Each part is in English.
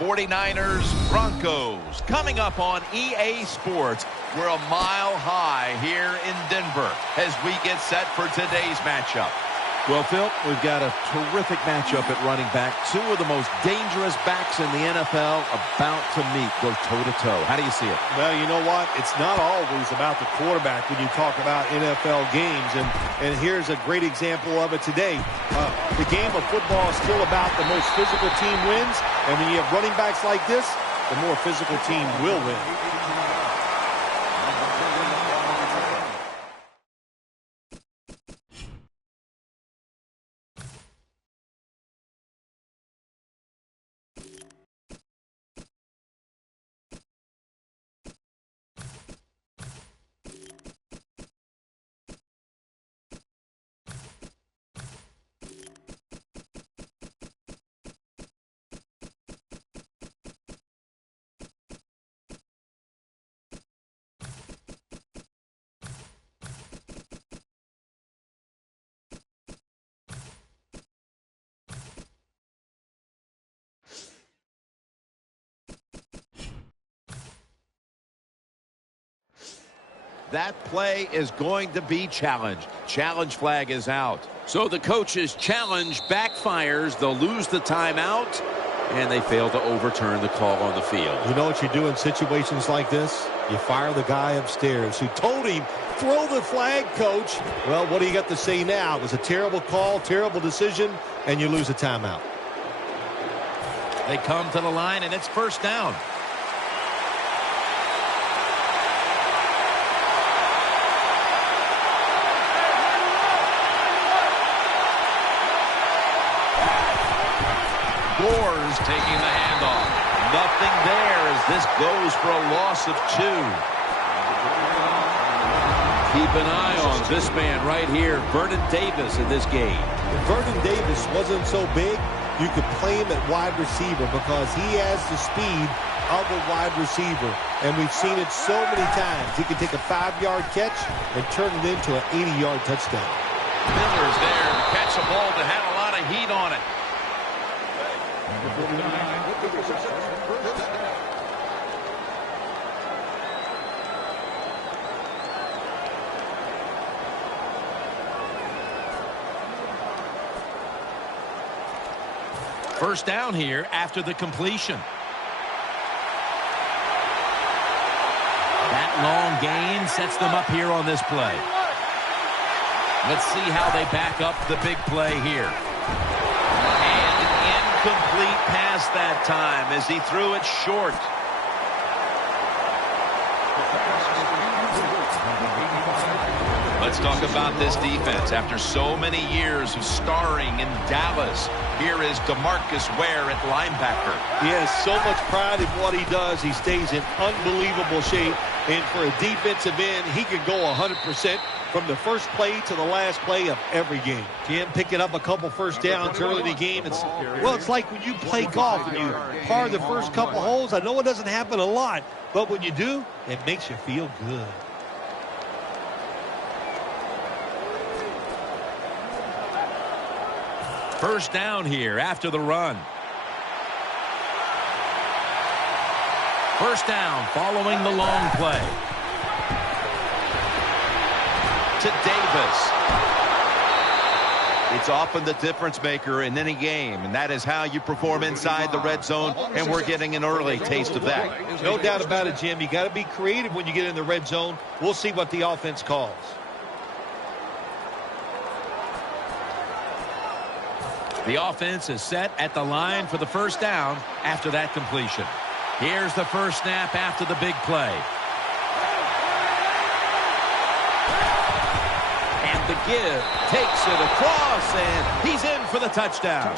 49ers Broncos coming up on EA Sports. We're a mile high here in Denver as we get set for today's matchup. Well, Phil, we've got a terrific matchup at running back. Two of the most dangerous backs in the NFL about to meet, go toe-to-toe. How do you see it? Well, you know what? It's not always about the quarterback when you talk about NFL games. And here's a great example of it today. The game of football is still about the most physical team wins. And when you have running backs like this, the more physical team will win. That play is going to be challenged. Challenge flag is out. So the coach's challenge backfires. They'll lose the timeout, and they fail to overturn the call on the field. You know what you do in situations like this? You fire the guy upstairs who told him, throw the flag, coach. Well, what do you got to say now? It was a terrible call, terrible decision, and you lose a timeout. They come to the line, and it's first down. Gore's taking the handoff. Nothing there as this goes for a loss of 2. Keep an eye on this man right here, Vernon Davis, in this game. If Vernon Davis wasn't so big, you could play him at wide receiver because he has the speed of a wide receiver. And we've seen it so many times. He can take a 5-yard catch and turn it into an 80-yard touchdown. Miller's there to catch a ball that had a lot of heat on it. First down here after the completion. That long gain sets them up here on this play. Let's see how they back up the big play here. And an incomplete pass that time as he threw it short. Let's talk about this defense. After so many years of starring in Dallas, here is DeMarcus Ware at linebacker. He has so much pride in what he does. He stays in unbelievable shape. And for a defensive end, he can go 100% from the first play to the last play of every game. Jim picking up a couple first downs early in the game. It's like when you play golf and you par the first couple holes. I know it doesn't happen a lot, but when you do, it makes you feel good. First down here after the run. First down following the long play. To Davis. It's often the difference maker in any game, and that is how you perform inside the red zone, and we're getting an early taste of that. No doubt about it, Jim. You got to be creative when you get in the red zone. We'll see what the offense calls. The offense is set at the line for the first down after that completion. Here's the first snap after the big play. And the give takes it across, and he's in for the touchdown.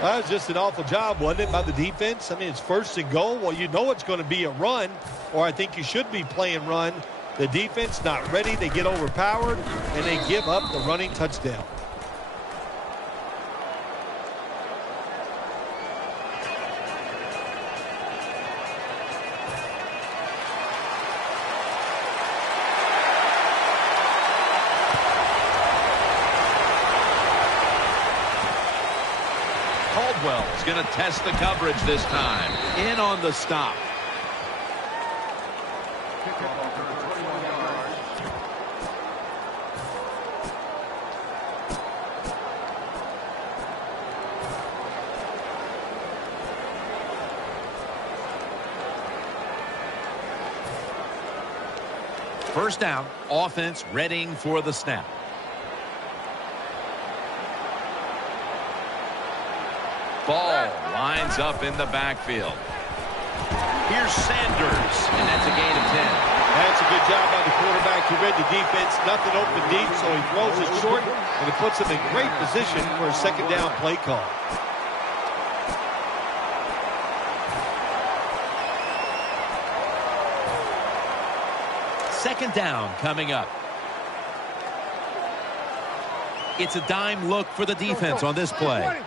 That was just an awful job, wasn't it, by the defense? I mean, it's first and goal. Well, you know it's going to be a run, or I think you should be playing run. The defense not ready. They get overpowered, and they give up the running touchdown. Caldwell's going to test the coverage this time. In on the stop. First down, offense readying for the snap. Ball lines up in the backfield. Here's Sanders, and that's a gain of 10. That's a good job by the quarterback. He read the defense, nothing open deep, so he throws it short, and it puts him in great position for a second down play call. Second down coming up. It's a dime look for the defense on this play.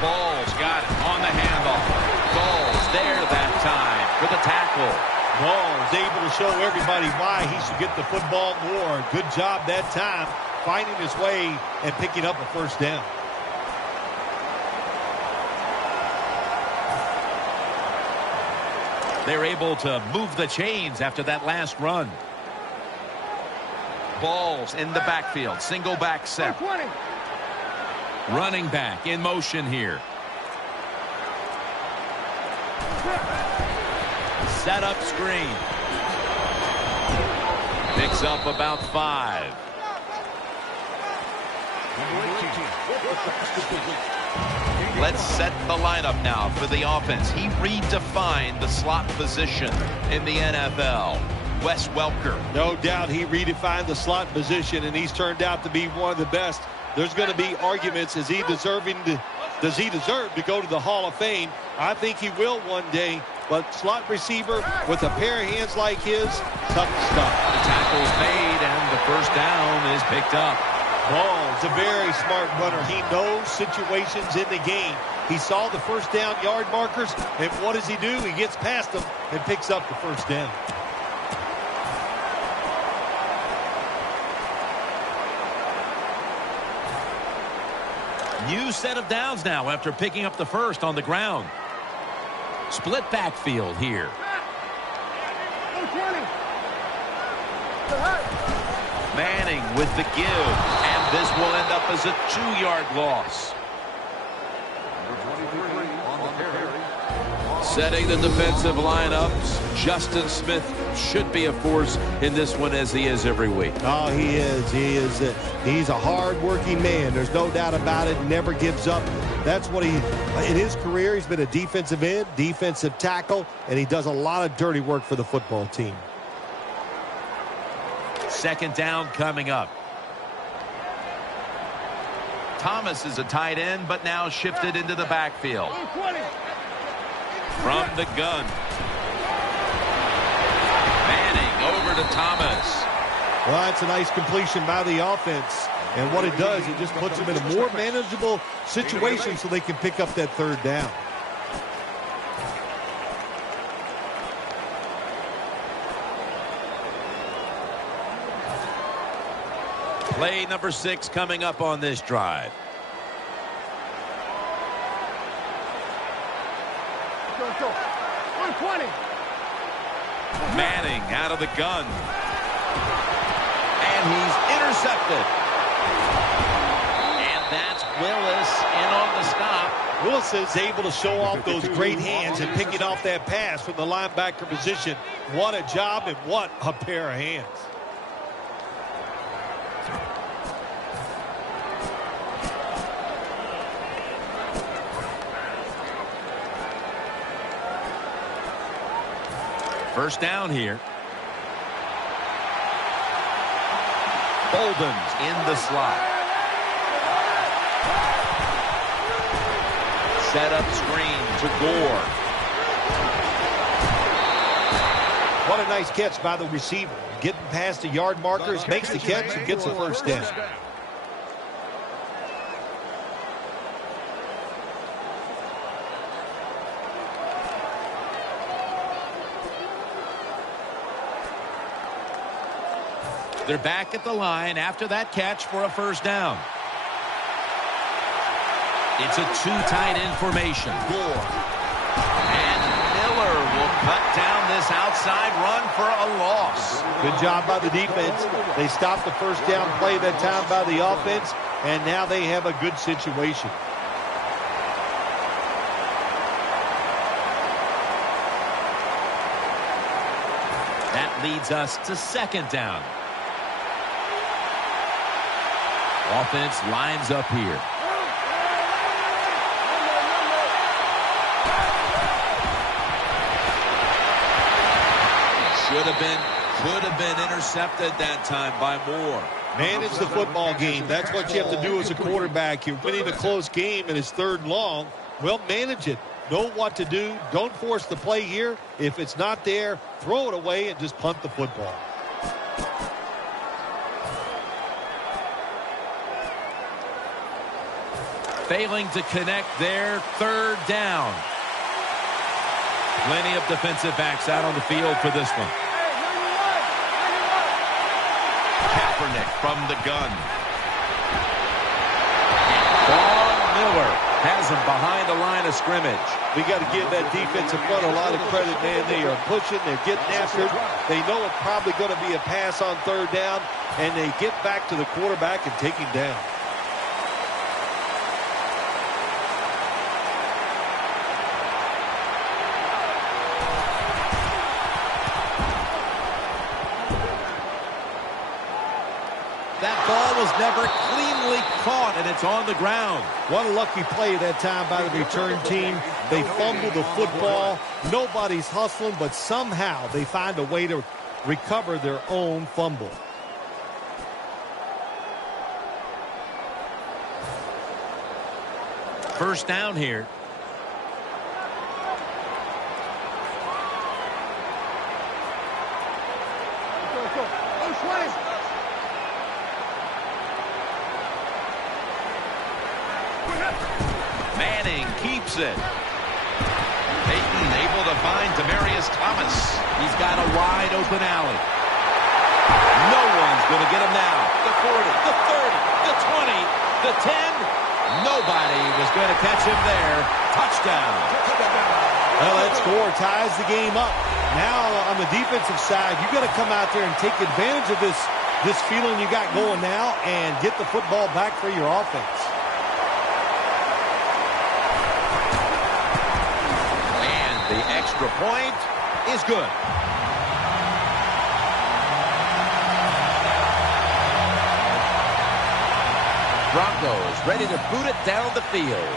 Ball's got it on the handoff. Ball's there that time for the tackle. Ball is able to show everybody why he should get the football more. Good job that time, finding his way and picking up a first down. They're able to move the chains after that last run. Ball's in the backfield. Single back set. Running back in motion here. Set up screen. Picks up about 5. Let's set the lineup now for the offense. He redefined the slot position in the NFL. Wes Welker. No doubt he redefined the slot position, and he's turned out to be one of the best. There's going to be arguments. Does he deserve to go to the Hall of Fame? I think he will one day, but slot receiver with a pair of hands like his, tough stuff. The tackle's made, and the first down is picked up. Ball's a very smart runner. He knows situations in the game. He saw the first down yard markers, and what does he do? He gets past them and picks up the first down. New set of downs now after picking up the first on the ground. Split backfield here. Manning with the give, and this will end up as a 2-yard loss. Setting the defensive lineups, Justin Smith should be a force in this one as he is every week. Oh, he is. He's a hard-working man. There's no doubt about it. Never gives up. That's what in his career, he's been a defensive end, defensive tackle, and he does a lot of dirty work for the football team. Second down coming up. Thomas is a tight end, but now shifted into the backfield. From the gun. Manning over to Thomas. Well, that's a nice completion by the offense. And what it does, it just puts them in a more manageable situation so they can pick up that third down. Play number 6 coming up on this drive. Manning out of the gun. And he's intercepted. And that's Willis in on the stop. Willis is able to show off those great hands and picking off that pass from the linebacker position. What a job and what a pair of hands. First down here. Bolden's in the slot. Set up screen to Gore. What a nice catch by the receiver. Getting past the yard markers, makes the catch and gets a first down. They're back at the line after that catch for a first down. It's a too-tight end formation. And Miller will cut down this outside run for a loss. Good job by the defense. They stopped the first down play that time by the offense, and now they have a good situation. That leads us to second down. Offense lines up here. Could have been intercepted that time by Moore. Manage the football game. That's what you have to do as a quarterback. You're winning a close game and it's third and long. Well, manage it. Know what to do. Don't force the play here. If it's not there, throw it away and just punt the football. Failing to connect there, third down. Plenty of defensive backs out on the field for this one. Kaepernick from the gun. Von Miller has him behind the line of scrimmage. We got to give that defensive front a lot of credit, man. They are pushing. They're getting after it. They know it's probably going to be a pass on third down, and they get back to the quarterback and take him down. That ball was never cleanly caught, and it's on the ground. What a lucky play that time by the return team. They fumbled the football. Nobody's hustling, but somehow they find a way to recover their own fumble. First down here. Manning keeps it. Peyton able to find Demaryius Thomas. He's got a wide open alley. No one's going to get him now. The 40, the 30, the 20, the 10. Nobody was going to catch him there. Touchdown. Well, that score ties the game up. Now on the defensive side, you got to come out there and take advantage of this feeling you got going now and get the football back for your offense. The extra point is good. Broncos ready to boot it down the field.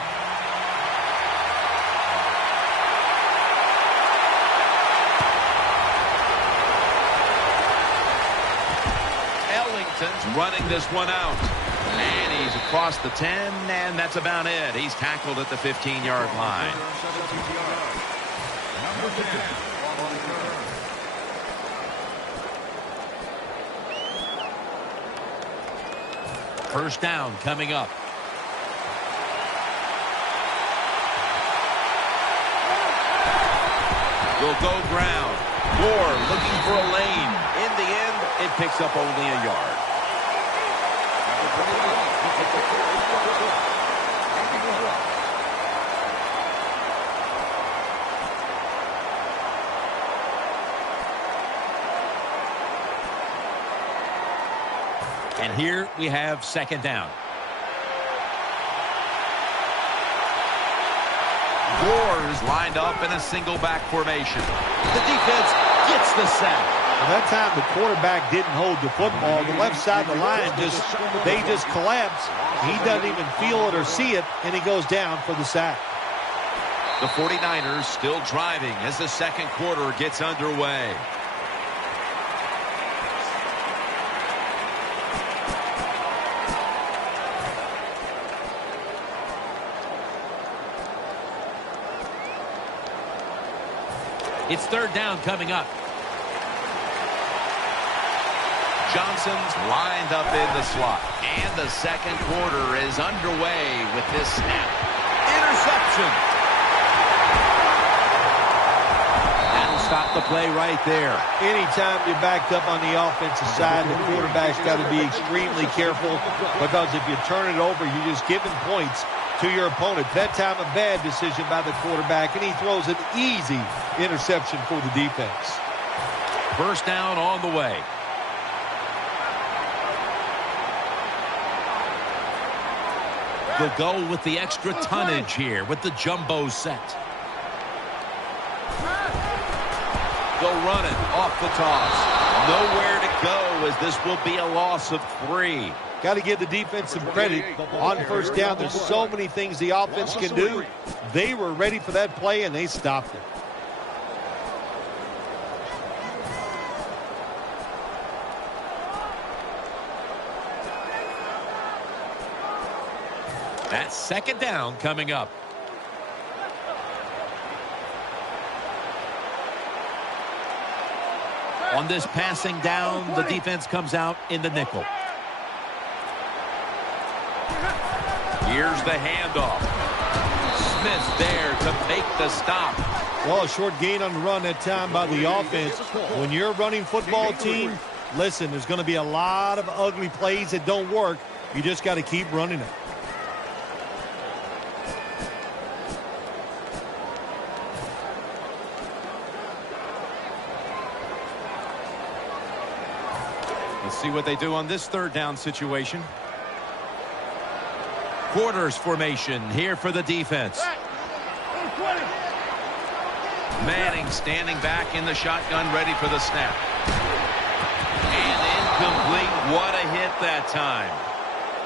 Ellington's running this one out. And he's across the 10, and that's about it. He's tackled at the 15-yard line. First down coming up. Will go ground. Moore looking for a lane. In the end, it picks up only a yard. And here we have second down. Moore is lined up in a single back formation. The defense gets the sack. Well, that time the quarterback didn't hold the football. The left side of the line just collapse. He doesn't even feel it or see it, and he goes down for the sack. The 49ers still driving as the second quarter gets underway. It's third down coming up. Johnson's lined up in the slot. And the second quarter is underway with this snap. Interception. That'll stop the play right there. Anytime you're backed up on the offensive side, the quarterback's got to be extremely careful, because if you turn it over, you're just giving points to your opponent. That time, a bad decision by the quarterback, and he throws an easy interception for the defense. First down on the way. They'll go with the extra tonnage here with the jumbo set. They'll run it off the toss. Nowhere to go as this will be a loss of 3. Got to give the defense some credit. On first down, there's so many things the offense can do. They were ready for that play, and they stopped it. That's second down coming up. On this passing down, the defense comes out in the nickel. Here's the handoff. Smith there to make the stop. Well, a short gain on the run that time by the offense. When you're a running football team, listen, there's going to be a lot of ugly plays that don't work. You just got to keep running it. Let's see what they do on this third down situation. Quarters formation here for the defense. Manning standing back in the shotgun, ready for the snap. And incomplete. What a hit that time.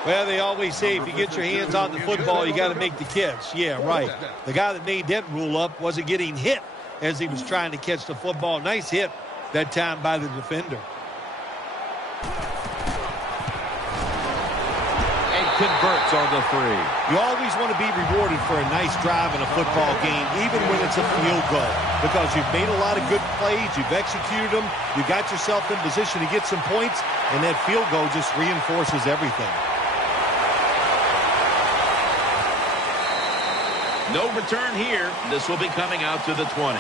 Well, they always say if you get your hands on the football, you got to make the catch. Yeah, right. The guy that made that rule up wasn't getting hit as he was trying to catch the football. Nice hit that time by the defender. Converts on the 3. You always want to be rewarded for a nice drive in a football game, even when it's a field goal, because you've made a lot of good plays, you've executed them, you got yourself in position to get some points, and that field goal just reinforces everything. No return here. This will be coming out to the 20.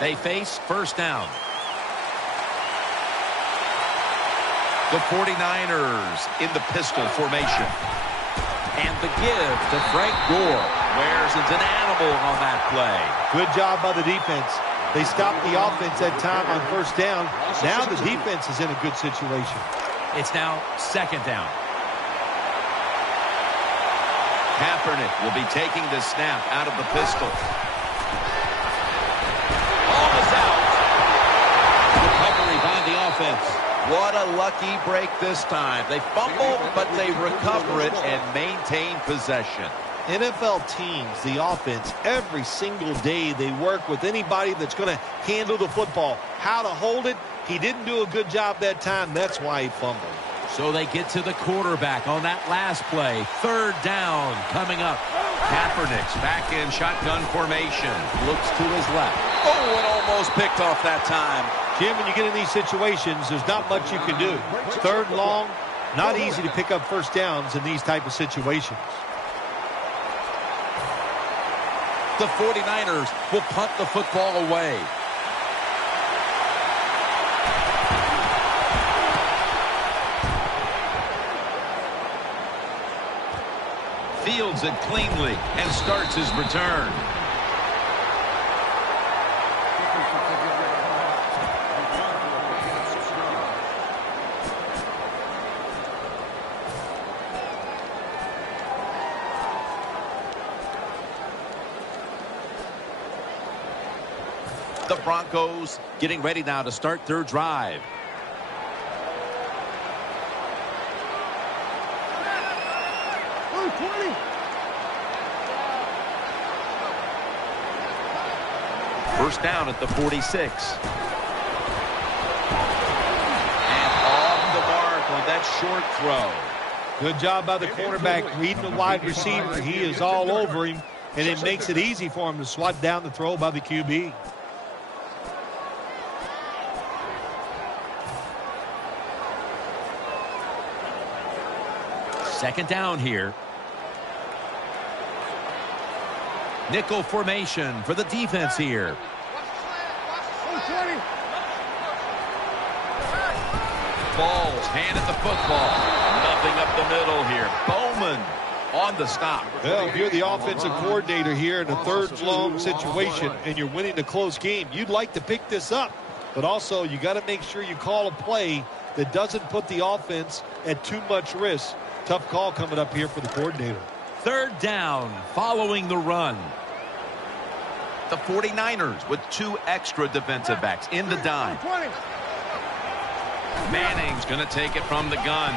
They face first down. The 49ers in the pistol formation. And the give to Frank Gore. Wears as an animal on that play. Good job by the defense. They stopped the offense that time on first down. Now the defense is in a good situation. It's now second down. Kaepernick will be taking the snap out of the pistol. Recovery by the offense. What a lucky break this time. They fumble, but they recover it and maintain possession. NFL teams, the offense, every single day they work with anybody that's going to handle the football. How to hold it, he didn't do a good job that time. That's why he fumbled. So they get to the quarterback on that last play. Third down coming up. Kaepernick's back in shotgun formation. Looks to his left. Oh, and almost picked off that time. Jim, when you get in these situations, there's not much you can do. Third and long, not easy to pick up first downs in these type of situations. The 49ers will punt the football away. Fields it cleanly and starts his return. The Broncos getting ready now to start their drive. First down at the 46. And off the mark on that short throw. Good job by the cornerback reading the wide receiver. He is all over him, and it makes it easy for him to swat down the throw by the QB. Second down here. Nickel formation for the defense here. Balls handed the football. Nothing up the middle here. Bowman on the stop. Well, if you're the offensive coordinator here in a third-long situation and you're winning a close game, you'd like to pick this up. But also, you got to make sure you call a play that doesn't put the offense at too much risk. Tough call coming up here for the coordinator. Third down following the run. The 49ers with 2 extra defensive backs in the dime. Manning's going to take it from the gun.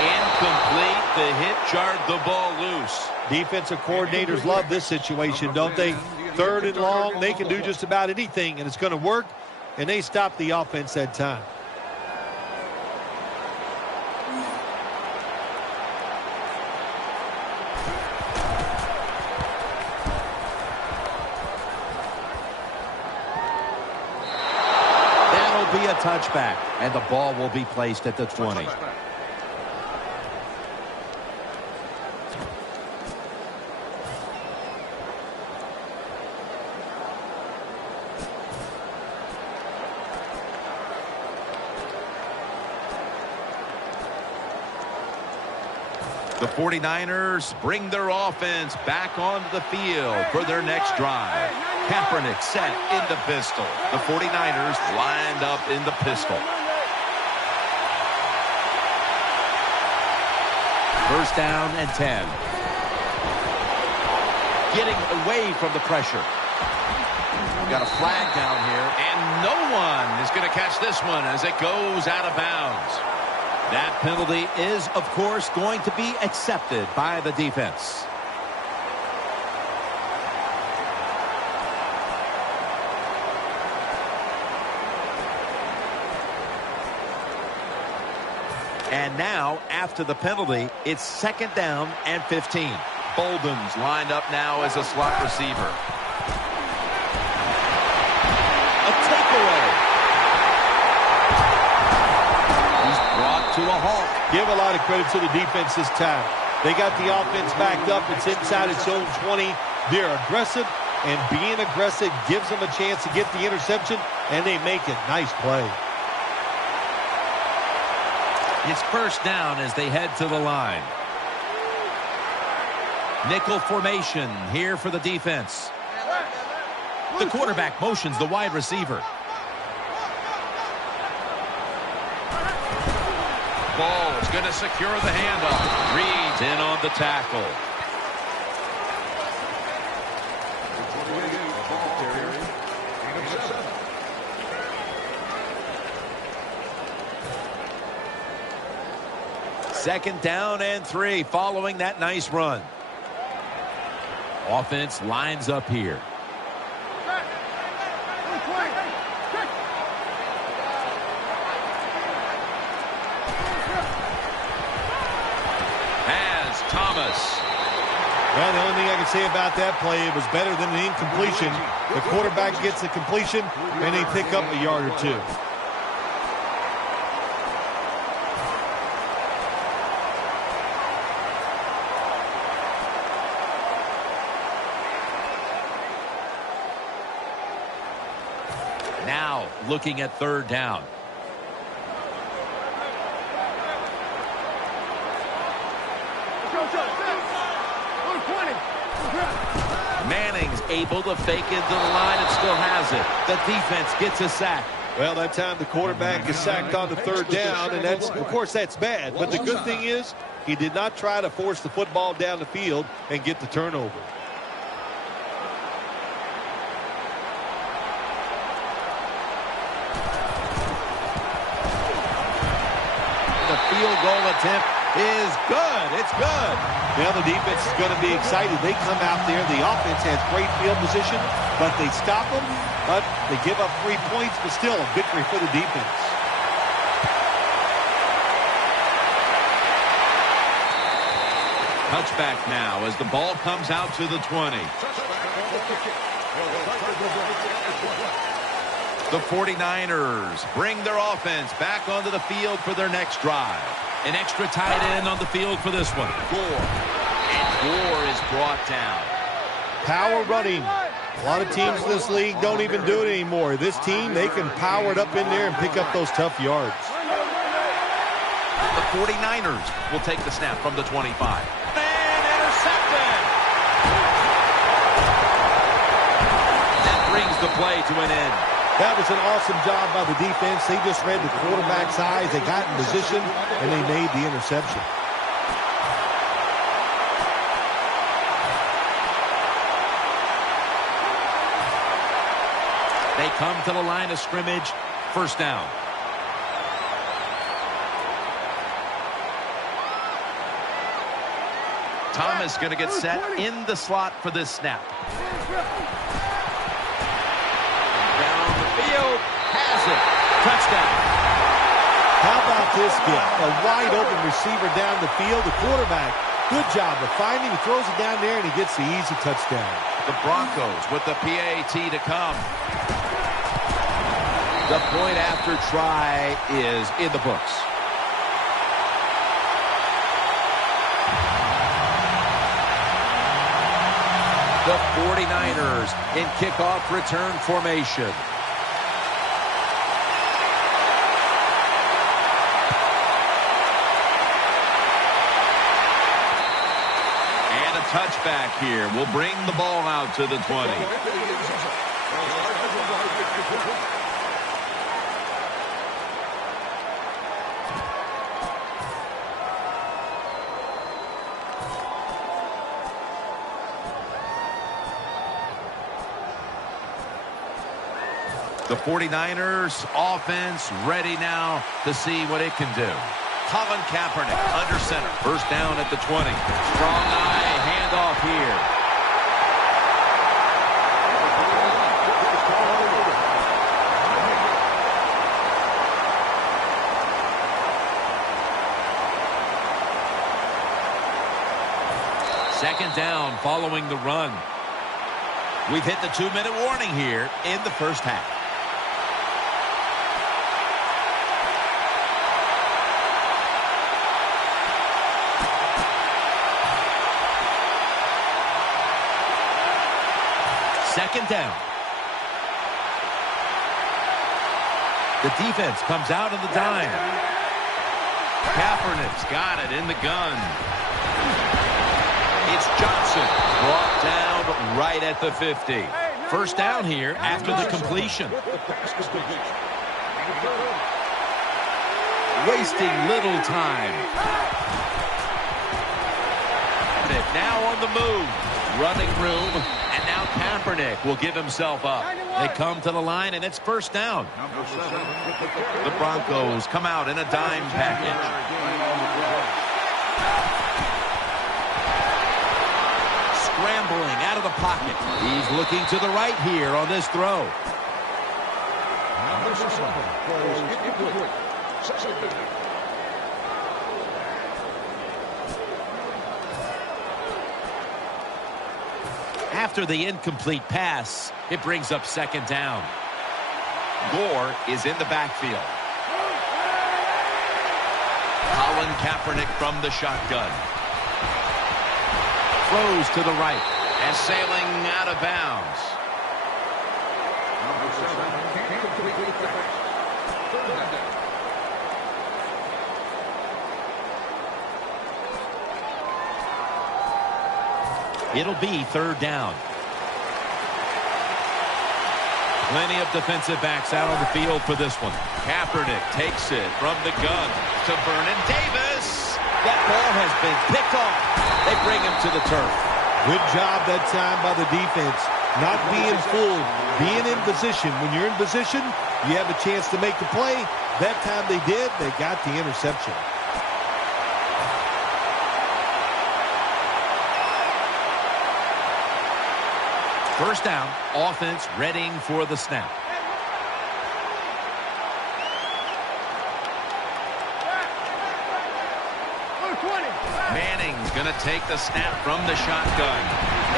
Incomplete. The hit jarred the ball loose. Defensive coordinators love this situation, don't they? Third and long, they can do just about anything, and it's going to work, and they stop the offense that time. That'll be a touchback, and the ball will be placed at the 20. The 49ers bring their offense back onto the field for their next drive. Kaepernick set in the pistol. The 49ers lined up in the pistol. First down and 10. Getting away from the pressure. Got a flag down here. And no one is going to catch this one as it goes out of bounds. That penalty is, of course, going to be accepted by the defense. And now, after the penalty, it's second down and 15. Bolden's lined up now as a slot receiver. A takeaway. He's brought to a halt. Give a lot of credit to the defense this time. They got the offense backed up. It's inside its own 20. They're aggressive, and being aggressive gives them a chance to get the interception, and they make it. Nice play. It's first down as they head to the line. Nickel formation here for the defense. The quarterback motions the wide receiver. Ball's going to secure the handoff. Reed's in on the tackle. Second down and 3 following that nice run. Offense lines up here. Has Thomas. Well, the only thing I can say about that play, it was better than an incompletion. The quarterback gets the completion, and they pick up a yard or two. Now looking at third down. Manning's able to fake into the line and still has it. The defense gets a sack. Well, that time the quarterback is sacked on the third down, and that's, of course, that's bad. But the good thing is he did not try to force the football down the field and get the turnover. The field goal attempt is good. It's good. Now the defense is going to be excited. They come out there. The offense has great field position, but they stop them. But they give up 3 points, but still a victory for the defense. Touchback now as the ball comes out to the 20. The 49ers bring their offense back onto the field for their next drive. An extra tight end on the field for this one. 4. And Gore is brought down. Power running. A lot of teams in this league don't even do it anymore. This team, they can power it up in there and pick up those tough yards. The 49ers will take the snap from the 25. And intercepted. That brings the play to an end. That was an awesome job by the defense. They just read the quarterback's eyes. They got in position, and they made the interception. They come to the line of scrimmage. First down. Thomas going to get set in the slot for this snap. Down the field. Has it. Touchdown. How about this get? A wide open receiver down the field. The quarterback, good job of finding. He throws it down there, and he gets the easy touchdown. The Broncos with the PAT to come. The point after try is in the books. The 49ers in kickoff return formation. And a touchback here will bring the ball out to the 20. The 49ers offense ready now to see what it can do. Colin Kaepernick under center. First down at the 20. Strong eye handoff here. Second down following the run. We've hit the 2-minute warning here in the first half. Second down. The defense comes out of the dime. Kaepernick's got it in the gun. It's Johnson brought down right at the 50. First down here after the completion. Wasting little time. Now on the move. Running room. And now Kaepernick will give himself up. They come to the line, and it's first down. The Broncos come out in a dime package. Scrambling out of the pocket. He's looking to the right here on this throw. After the incomplete pass, it brings up second down. Gore is in the backfield. Colin Kaepernick from the shotgun. Throws to the right and sailing out of bounds. It'll be third down. Plenty of defensive backs out on the field for this one. Kaepernick takes it from the gun to Vernon Davis. That ball has been picked off. They bring him to the turf. Good job that time by the defense. Not being fooled, being in position. When you're in position, you have a chance to make the play. That time they did. They got the interception. First down, offense readying for the snap. Manning's going to take the snap from the shotgun.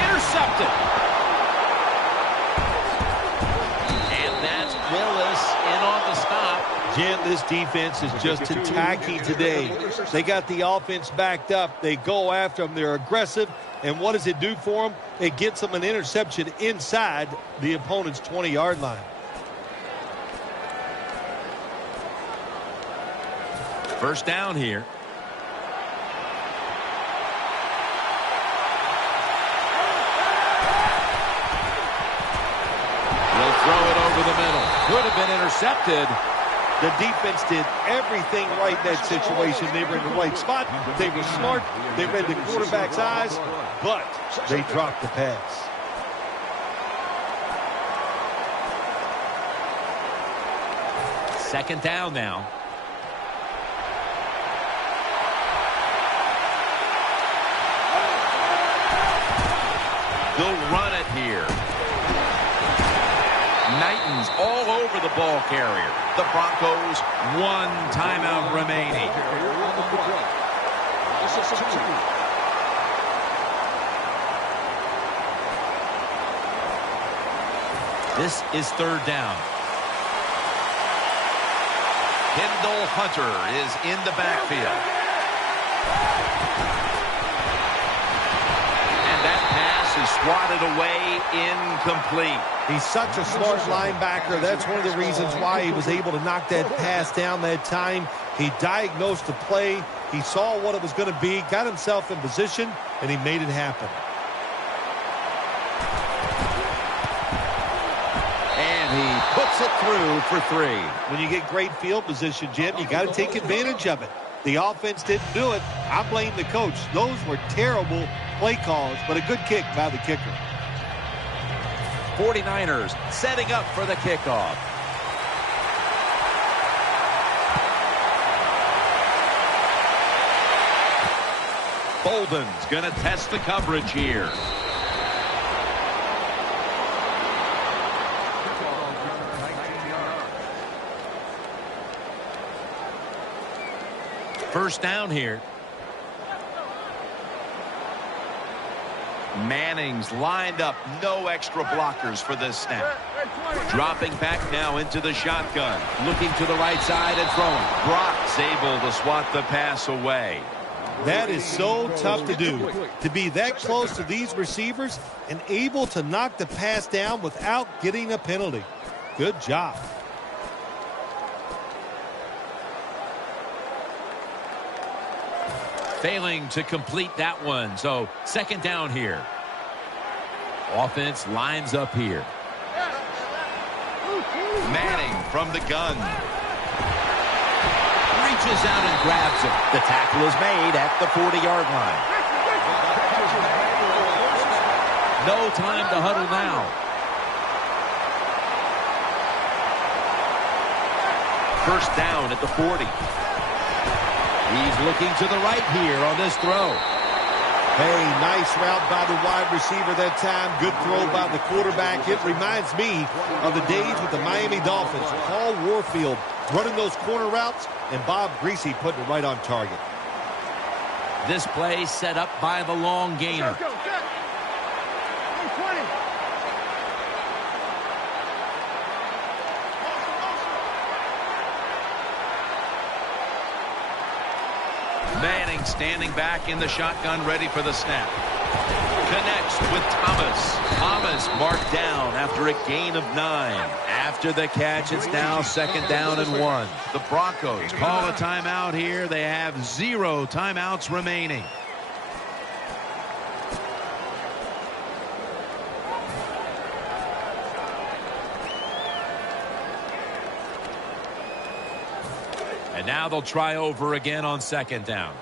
Intercepted. And that's Willis in on the stop. Jim, this defense is just attacking today. They got the offense backed up. They go after them. They're aggressive. And what does it do for them? It gets them an interception inside the opponent's 20-yard line. First down here. They'll throw it over the middle. Could have been intercepted. The defense did everything right in that situation. They were in the right spot. They were smart. They read the quarterback's eyes, but they dropped the pass. Second down now. They'll run it here. Knighton's all over the ball carrier. The Broncos, one timeout remaining. This is third down. Kendall Hunter is in the backfield. And that pass is swatted away, incomplete. He's such a smart linebacker. That's one of the reasons why he was able to knock that pass down that time. He diagnosed the play. He saw what it was going to be, got himself in position, and he made it happen. And he puts it through for 3. When you get great field position, Jim, you got to take advantage of it. The offense didn't do it. I blame the coach. Those were terrible play calls, but a good kick by the kicker. 49ers setting up for the kickoff. Bolden's going to test the coverage here. First down here. Manning's lined up. No extra blockers for this snap. Dropping back now into the shotgun. Looking to the right side and throwing. Brock's able to swat the pass away. That is so tough to do. To be that close to these receivers and able to knock the pass down without getting a penalty. Good job. Failing to complete that one. So second down here. Offense lines up here. Manning from the gun. Reaches out and grabs him. The tackle is made at the 40-yard line. No time to huddle now. First down at the 40. He's looking to the right here on this throw. Hey, nice route by the wide receiver that time. Good throw by the quarterback. It reminds me of the days with the Miami Dolphins. Paul Warfield running those corner routes and Bob Greasy putting it right on target. This play set up by the long gainer. Go, go, go. 20. Manning standing back in the shotgun, ready for the snap. Connects with Thomas. Thomas marked down after a gain of 9. After the catch, it's now second down and 1. The Broncos call a timeout here. They have 0 timeouts remaining. And now they'll try over again on second down.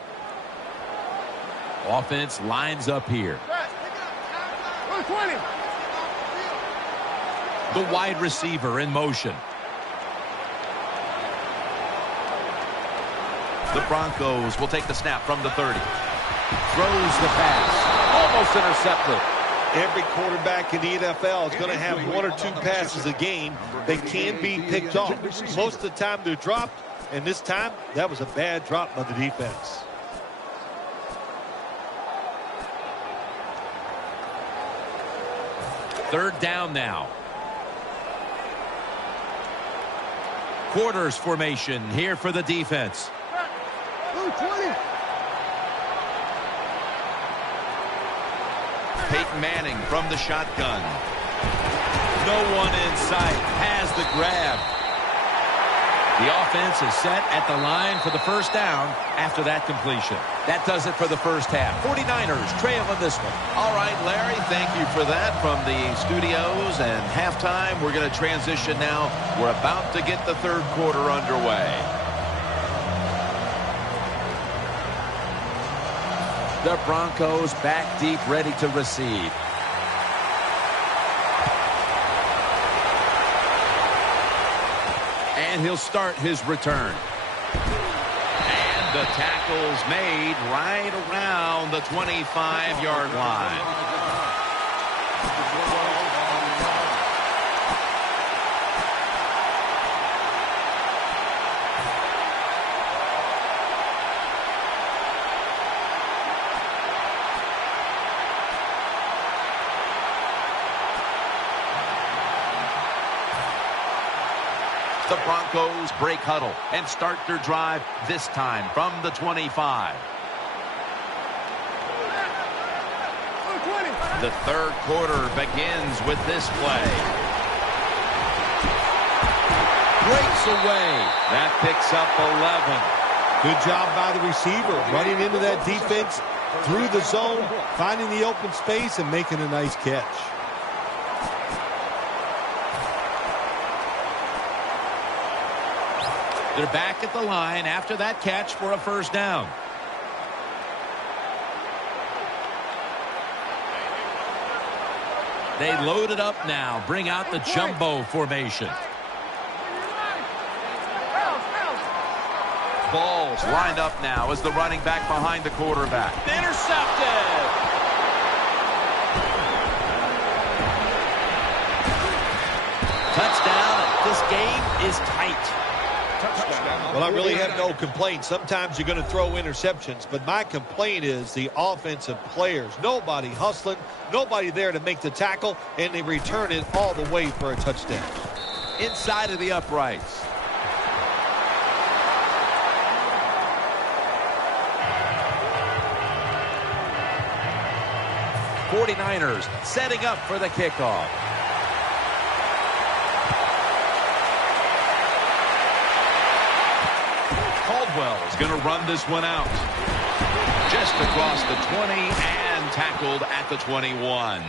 Offense lines up here. 120. The wide receiver in motion. The Broncos will take the snap from the 30. Throws the pass. Almost intercepted. Every quarterback in the NFL is going to have 1 or 2 passes a game that can be picked off. Most of the time they're dropped, and this time that was a bad drop by the defense. Third down now. Quarters formation here for the defense. 20. Peyton Manning from the shotgun. No one in sight. Has the grab. The offense is set at the line for the first down after that completion. That does it for the first half. 49ers trail in this one. All right, Larry, thank you for that from the studios. And halftime, we're going to transition now. We're about to get the third quarter underway. The Broncos back deep, ready to receive. And he'll start his return. And the tackle's made right around the 25-yard line. The Broncos break huddle and start their drive this time from the 25. The third quarter begins with this play. Breaks away. That picks up 11. Good job by the receiver, running into that defense through the zone, finding the open space and making a nice catch. They're back at the line after that catch for a first down. They load it up now. Bring out the jumbo formation. Ball's lined up now as the running back behind the quarterback. Intercepted. Touchdown. This game is tight. Well, I really have no complaints. Sometimes you're going to throw interceptions, but my complaint is the offensive players. Nobody hustling, nobody there to make the tackle, and they return it all the way for a touchdown. Inside of the uprights. '49ers setting up for the kickoff. Caldwell's going to run this one out. Just across the 20 and tackled at the 21.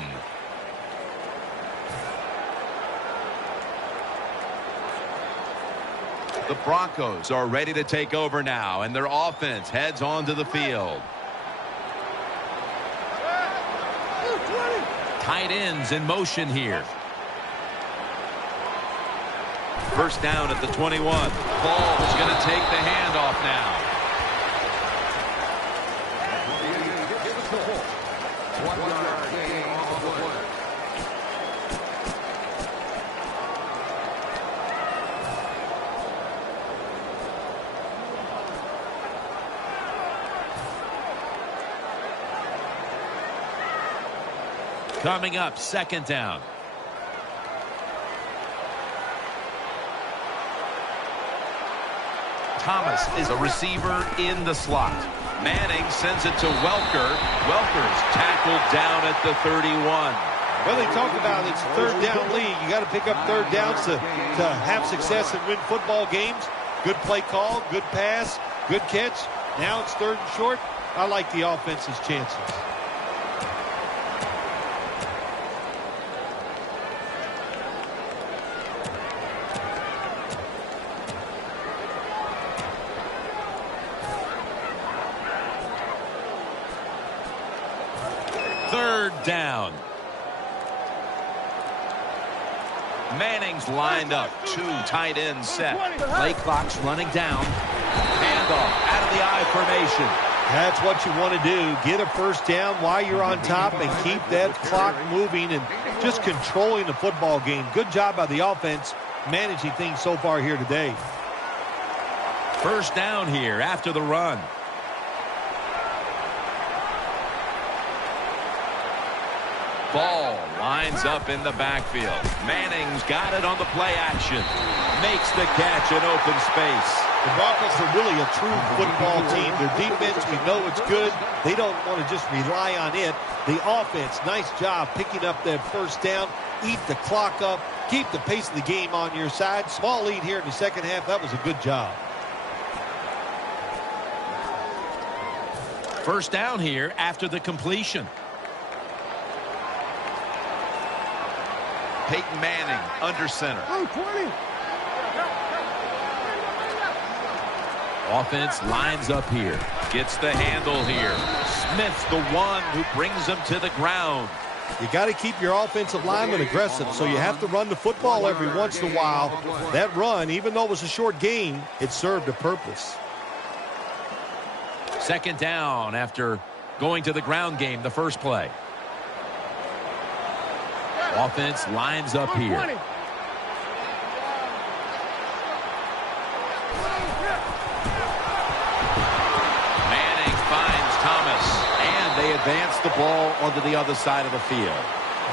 The Broncos are ready to take over now, and their offense heads onto the field. Tight ends in motion here. First down at the 21. Ball's going to take the handoff now. Coming up, second down. Thomas is a receiver in the slot. Manning sends it to Welker. Welker's tackled down at the 31. Well, they talk about it's third down league. You got to pick up third downs to have success and win football games. Good play call, good pass, good catch. Now it's third and short. I like the offense's chances. Third down. Manning's lined up. Two tight ends set. Play clock's running down. Handoff out of the I formation. That's what you want to do. Get a first down while you're on top and keep that clock moving and just controlling the football game. Good job by the offense managing things so far here today. First down here after the run. Ball lines up in the backfield. Manning's got it on the play action. Makes the catch in open space. The Broncos are really a true football team. Their defense, we know it's good. They don't want to just rely on it. The offense, nice job picking up that first down. Eat the clock up. Keep the pace of the game on your side. Small lead here in the second half. That was a good job. First down here after the completion. Peyton Manning under center. Oh, 20. Offense lines up here. Gets the handle here. Smith's the one who brings him to the ground. You got to keep your offensive lineman aggressive, so you have to run the football every once in a while. That run, even though it was a short gain, it served a purpose. Second down after going to the ground game the first play. Offense lines up here. Manning finds Thomas, and they advance the ball onto the other side of the field.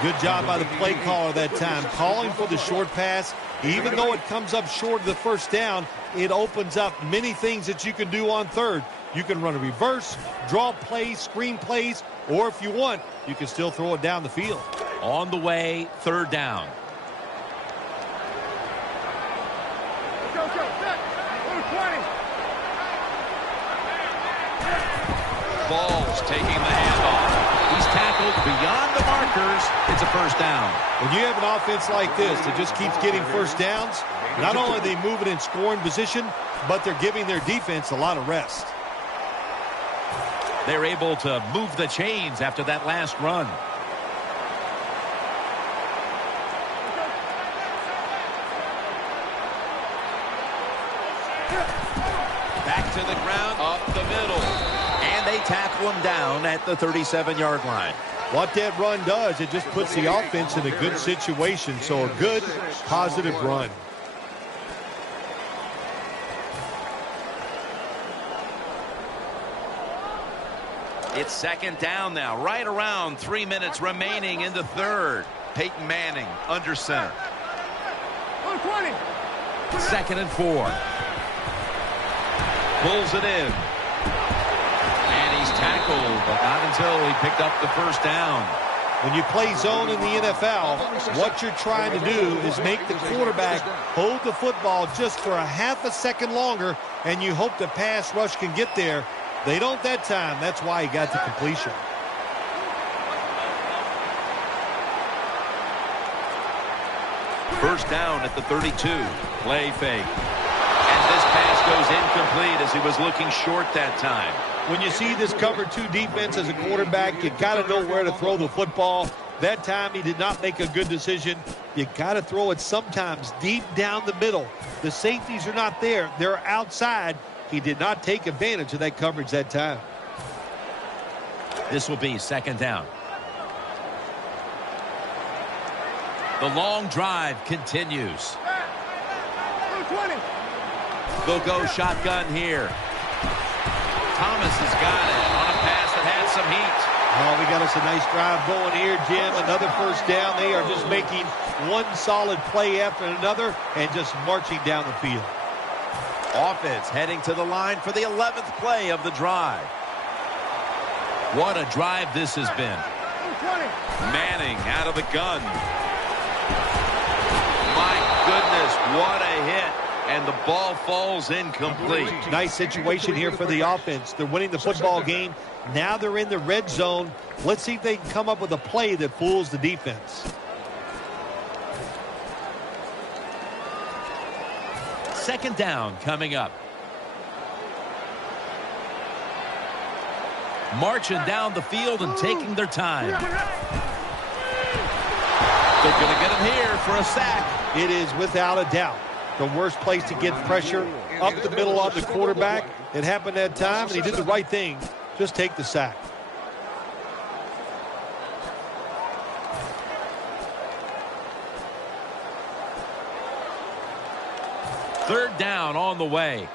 Good job by the play caller that time, calling for the short pass. Even though it comes up short of the first down, it opens up many things that you can do on third. You can run a reverse, draw plays, screen plays, or if you want, you can still throw it down the field. On the way, third down. Go, go, set. Oh, 20. Ball's taking the handoff. He's tackled beyond the markers. It's a first down. When you have an offense like this that just keeps getting first downs, not only are they moving in scoring position, but they're giving their defense a lot of rest. They're able to move the chains after that last run. Back to the ground, up the middle. And they tackle him down at the 37-yard line. What that run does, it just puts the offense in a good situation. So a good, positive run. It's second down now, right around 3 minutes remaining in the third. Peyton Manning under center. Oh, 20. Second and 4. Pulls it in. And he's tackled, but not until he picked up the first down. When you play zone in the NFL, what you're trying to do is make the quarterback hold the football just for a half a second longer, and you hope the pass rush can get there. They don't that time. That's why he got the completion. First down at the 32. Play fake. And this pass goes incomplete as he was looking short that time. When you see this cover 2 defense as a quarterback, you got to know where to throw the football. That time he did not make a good decision. You got to throw it sometimes deep down the middle. The safeties are not there. They're outside. He did not take advantage of that coverage that time. This will be second down. The long drive continues. Oh, 20. They'll go shotgun here. Thomas has got it on a pass that had some heat. Oh, we got us a nice drive going here, Jim. Another first down. They are just making one solid play after another and just marching down the field. Offense heading to the line for the 11th play of the drive. What a drive this has been. Manning out of the gun. My goodness, what a hit. And the ball falls incomplete. Nice situation here for the offense. They're winning the football game. Now they're in the red zone. Let's see if they can come up with a play that fools the defense. Second down coming up. Marching down the field and taking their time. They're going to get him here for a sack. It is without a doubt the worst place to get pressure up the middle on the quarterback. It happened that time, and he did the right thing. Just take the sack. Third down on the way.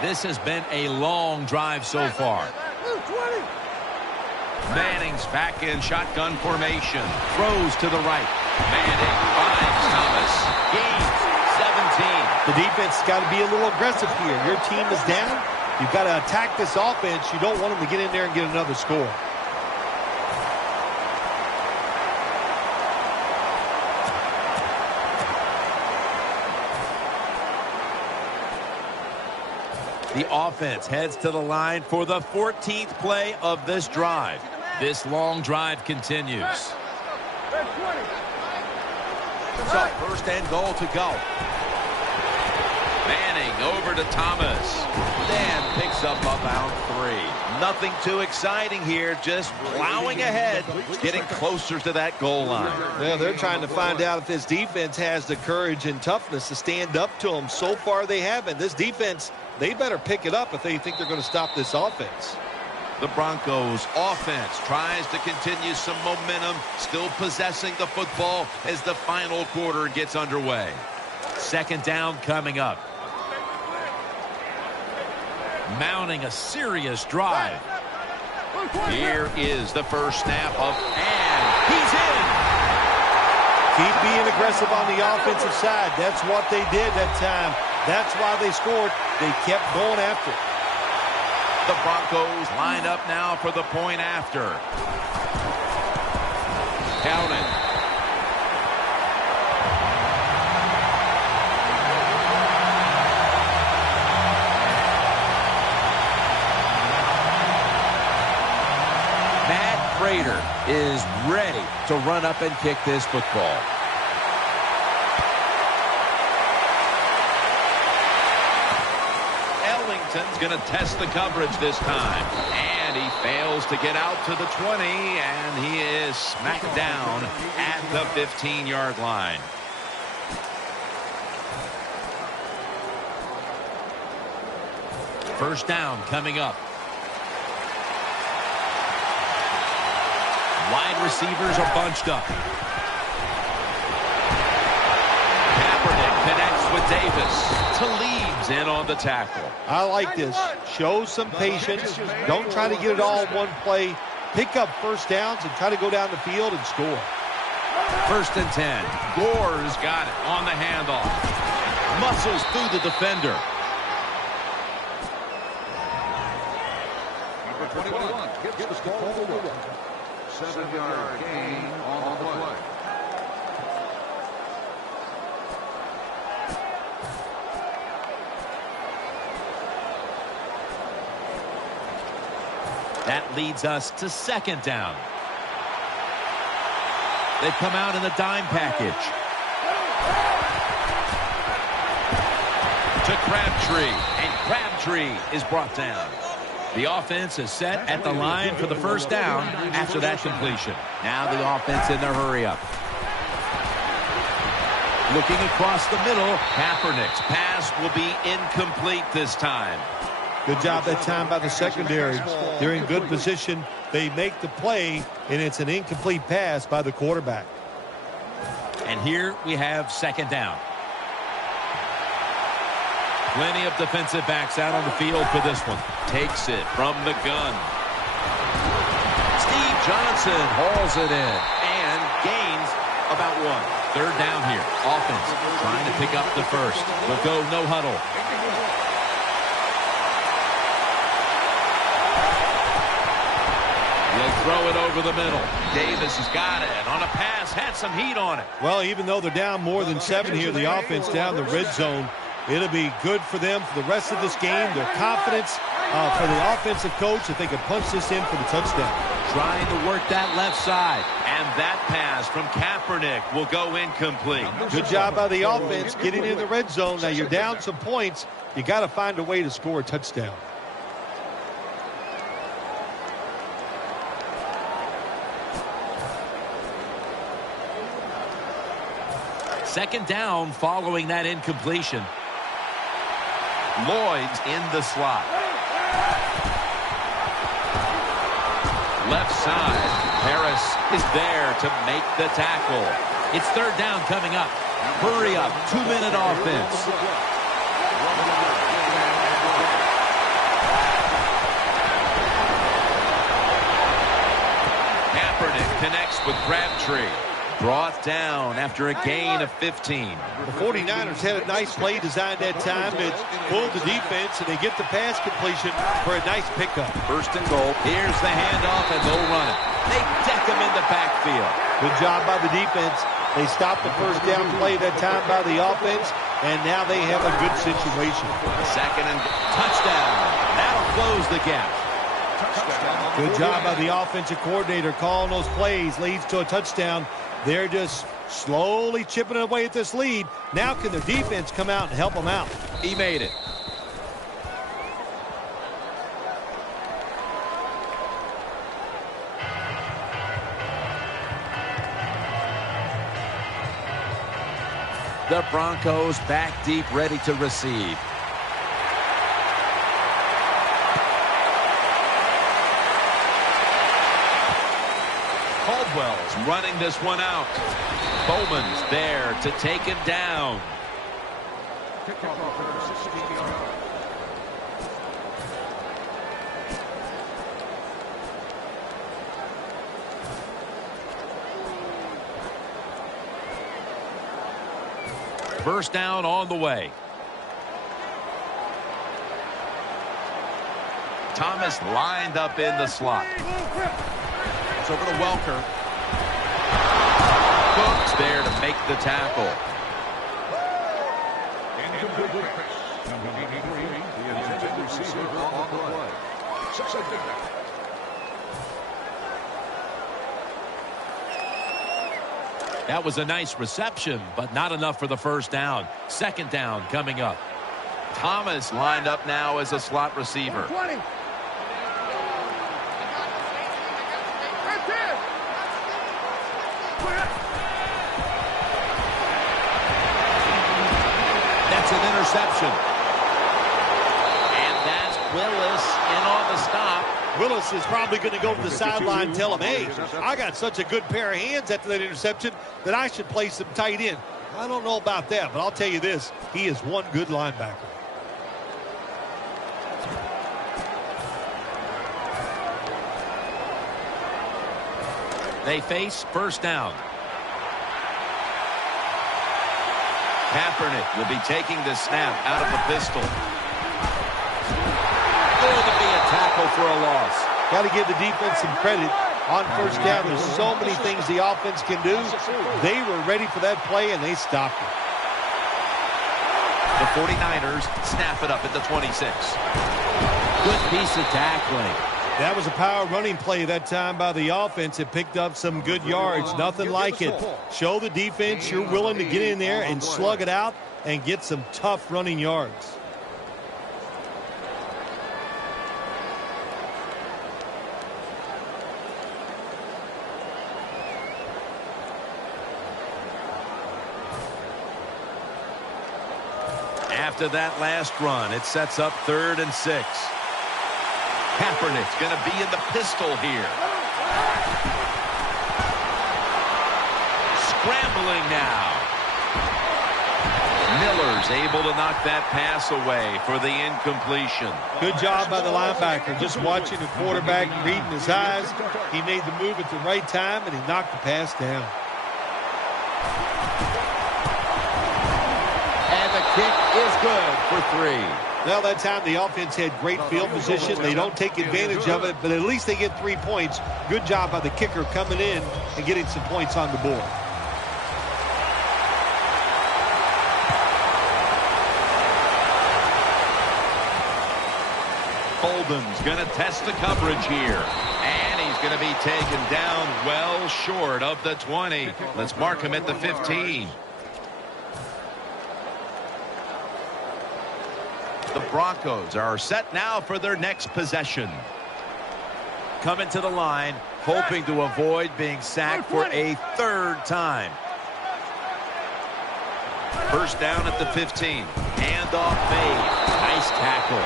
This has been a long drive so far. Manning's back in shotgun formation. Throws to the right. Manning finds Thomas. Gains 17. The defense has got to be a little aggressive here. Your team is down. You've got to attack this offense. You don't want them to get in there and get another score. The offense heads to the line for the 14th play of this drive. This long drive continues. So first and goal to go. Manning over to Thomas. Dan picks up about 3. Nothing too exciting here, just plowing ahead, getting closer to that goal line. Well, they're trying to find out if this defense has the courage and toughness to stand up to them. So far they haven't. This defense, they better pick it up if they think they're going to stop this offense. The Broncos offense tries to continue some momentum, still possessing the football as the final quarter gets underway. Second down coming up. Mounting a serious drive. Here is the first snap of, and he's in. Keep being aggressive on the offensive side. That's what they did that time. That's why they scored. They kept going after it. The Broncos line up now for the point after. Count it. Matt Prater is ready to run up and kick this football. Ellington's going to test the coverage this time. And he fails to get out to the 20, and he is smacked down at the 15-yard line. First down coming up. Wide receivers are bunched up. Kaepernick connects with Davis. Talib's in on the tackle. I like this. Show some patience. Don't try to get it all in one play. Pick up first downs and try to go down the field and score. First and 10. Gore's got it on the handoff. Muscles through the defender. Number 21 gets the ball to the 7-yard gain on the play. That leads us to second down. They've come out in the dime package. To Crabtree, and Crabtree is brought down. The offense is set at the line for the first down after that completion. Now the offense in their hurry-up. Looking across the middle, Kaepernick's pass will be incomplete this time. Good job that time by the secondary. They're in good position. They make the play, and it's an incomplete pass by the quarterback. And here we have second down. Plenty of defensive backs out on the field for this one. Takes it from the gun. Steve Johnson hauls it in and gains about 1. Third down here. Offense trying to pick up the first. They'll go no huddle. He'll throw it over the middle. Davis has got it on a pass. Had some heat on it. Well, even though they're down more than 7 here, the offense down the red zone, it'll be good for them for the rest of this game. Their confidence for the offensive coach that they can punch this in for the touchdown. Trying to work that left side. And that pass from Kaepernick will go incomplete. Good job by the offense getting in the red zone. Now you're down some points. You got to find a way to score a touchdown. Second down following that incompletion. Lloyd's in the slot. Left side. Harris is there to make the tackle. It's third down coming up. Hurry up. 2-minute offense. connects with Crabtree. Brought down after a gain of 15. The 49ers had a nice play designed that time. It pulled the defense, and they get the pass completion for a nice pickup. First and goal. Here's the handoff, and they'll run it. They deck him in the backfield. Good job by the defense. They stopped the first down play that time by the offense, and now they have a good situation. Second and touchdown. That'll close the gap. Good job by the offensive coordinator calling those plays. Leads to a touchdown. They're just slowly chipping away at this lead. Now can the defense come out and help them out? He made it. The Broncos back deep, ready to receive. Caldwell's running this one out. Bowman's there to take him down. First down on the way. Thomas lined up in the slot. It's over to Welker. Cook's there to make the tackle. That was a nice reception, but not enough for the first down. Second down coming up. Thomas lined up now as a slot receiver. That's an interception. And that's Willis in on the stop. Willis is probably going to go to the sideline and tell him, hey, I got such a good pair of hands after that interception that I should play some tight end. I don't know about that, but I'll tell you this. He is one good linebacker. They face first down. Kaepernick will be taking the snap out of the pistol. Going to be a tackle for a loss. Got to give the defense some credit. On first down, there's so many things the offense can do. They were ready for that play, and they stopped it. The 49ers snap it up at the 26. Good piece of tackling. That was a power running play that time by the offense. It picked up some good yards. Nothing like it. Show the defense you're willing to get in there and slug it out and get some tough running yards. After that last run, it sets up 3rd and 6. Kaepernick's going to be in the pistol here. Scrambling now. Miller's able to knock that pass away for the incompletion. Good job by the linebacker. Just watching the quarterback, reading his eyes. He made the move at the right time, and he knocked the pass down. Kick is good for 3. Well, that time the offense had great field position. They don't take advantage of it, but at least they get 3 points. Good job by the kicker coming in and getting some points on the board. Bolden's going to test the coverage here. And he's going to be taken down well short of the 20. Let's mark him at the 15. The Broncos are set now for their next possession. Coming to the line, hoping to avoid being sacked for a 3rd time. First down at the 15. Handoff made. Nice tackle.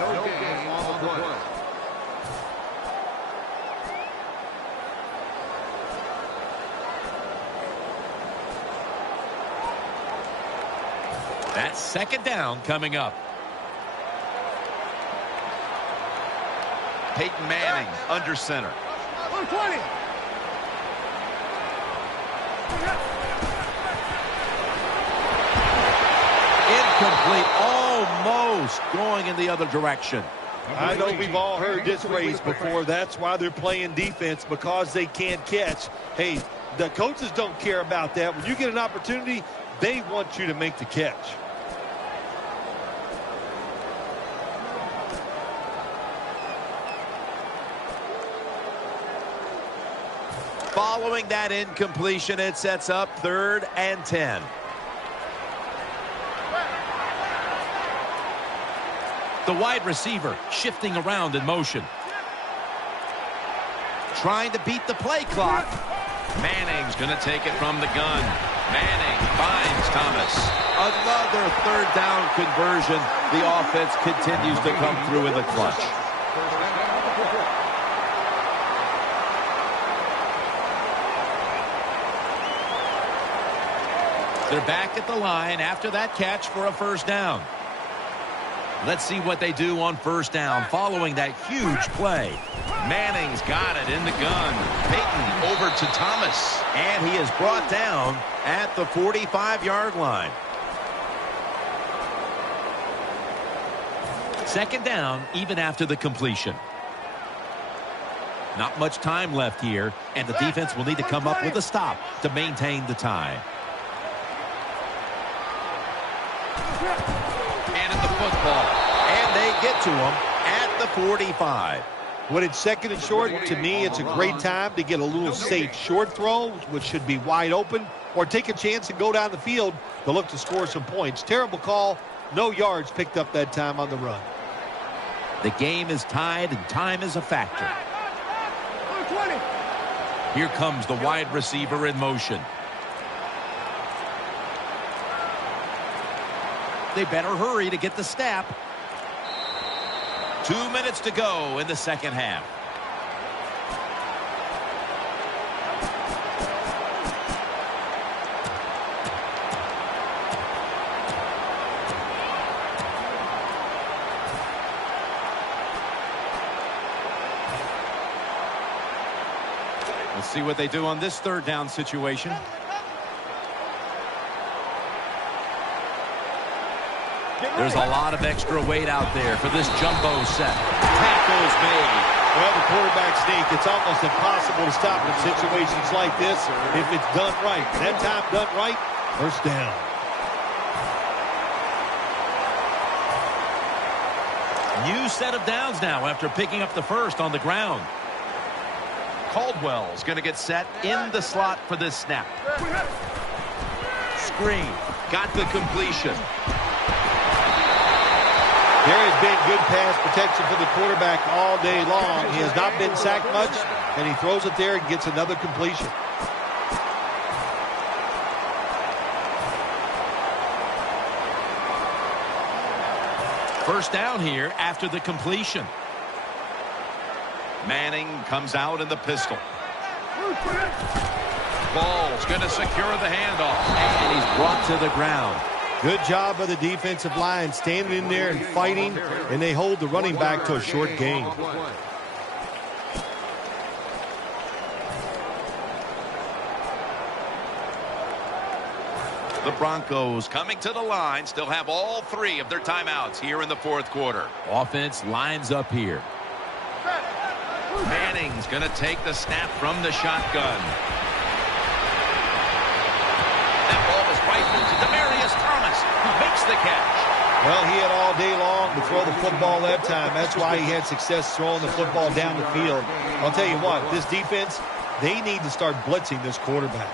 No gain on the play. That's second down coming up. Peyton Manning under center. 20. Incomplete, almost going in the other direction. I know we've all heard this phrase before. That's why they're playing defense, because they can't catch. Hey, the coaches don't care about that. When you get an opportunity, they want you to make the catch. Following that incompletion, it sets up 3rd and 10. The wide receiver shifting around in motion. Trying to beat the play clock. Manning's going to take it from the gun. Manning finds Thomas. Another 3rd down conversion. The offense continues to come through in the clutch. They're back at the line after that catch for a 1st down. Let's see what they do on 1st down following that huge play. Manning's got it in the gun. Peyton over to Thomas. And he is brought down at the 45-yard line. 2nd down even after the completion. Not much time left here, and the defense will need to come up with a stop to maintain the tie. And the football. And they get to him at the 45. When it's 2nd and short, to me, it's a great time to get a little safe short throw, which should be wide open, or take a chance and go down the field to look to score some points. Terrible call. No yards picked up that time on the run. The game is tied, and time is a factor. 20. Here comes the wide receiver in motion. They better hurry to get the snap. 2 minutes to go in the 2nd half. Let's see what they do on this 3rd down situation. There's a lot of extra weight out there for this jumbo set. Tackles made. Well, the quarterback sneak, it's almost impossible to stop in situations like this if it's done right. That time done right, 1st down. New set of downs now after picking up the 1st on the ground. Caldwell's going to get set in the slot for this snap. Screen. Got the completion. There has been good pass protection for the quarterback all day long. He has not been sacked much, and he throws it there and gets another completion. First down here after the completion. Manning comes out in the pistol. Ball's going to secure the handoff. And he's brought to the ground. Good job of the defensive line standing in there and fighting, and they hold the running back to a short gain. The Broncos coming to the line still have all 3 of their timeouts here in the 4th quarter. Offense lines up here. Manning's going to take the snap from the shotgun. That ball is rifled to Demaryius Thomas, who makes the catch. Well, he had all day long to throw the football that time. That's why he had success throwing the football down the field. I'll tell you what, this defense, they need to start blitzing this quarterback.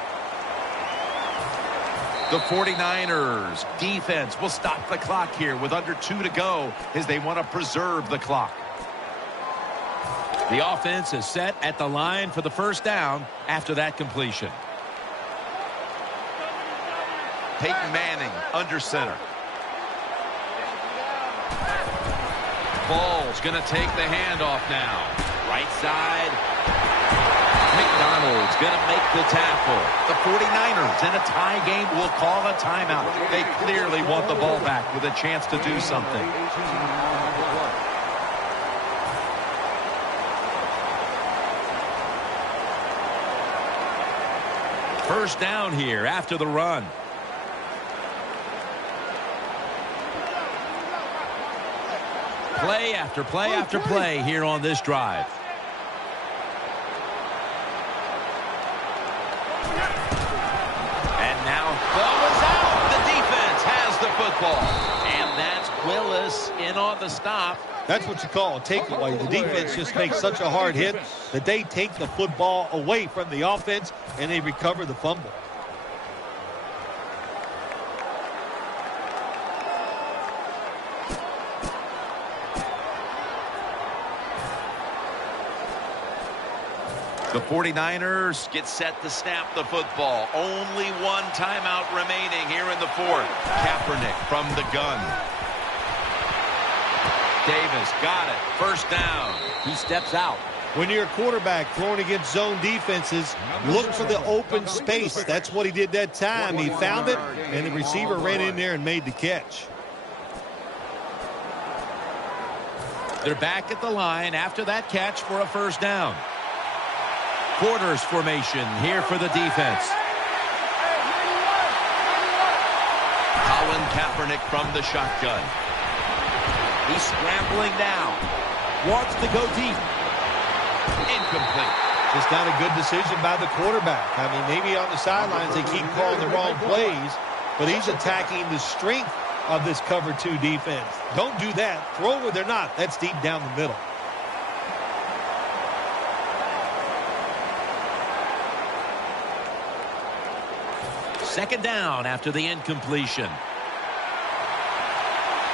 The 49ers defense will stop the clock here with under 2 to go as they want to preserve the clock. The offense is set at the line for the 1st down after that completion. Peyton Manning under center. Ball's going to take the handoff now. Right side. McDonald's going to make the tackle. The 49ers in a tie game will call a timeout. They clearly want the ball back with a chance to do something. First down here after the run. Play after play after play here on this drive. And now ball is out. The defense has the football. And that's Willis in on the stop. That's what you call a takeaway. The defense just makes such a hard hit that they take the football away from the offense and they recover the fumble. The 49ers get set to snap the football. Only one timeout remaining here in the fourth. Kaepernick from the gun. Davis got it. First down. He steps out. When you're a quarterback throwing against zone defenses, look for the open space. That's what he did that time. He found it, and the receiver ran in there and made the catch. They're back at the line after that catch for a first down. Quarters formation here for the defense. Colin Kaepernick from the shotgun. He's scrambling now. Wants to go deep. Incomplete. Just not a good decision by the quarterback. I mean, maybe on the sidelines they keep calling the wrong plays, but he's attacking the strength of this cover 2 defense. Don't do that. Throw where they're not. That's deep down the middle. Second down after the incompletion.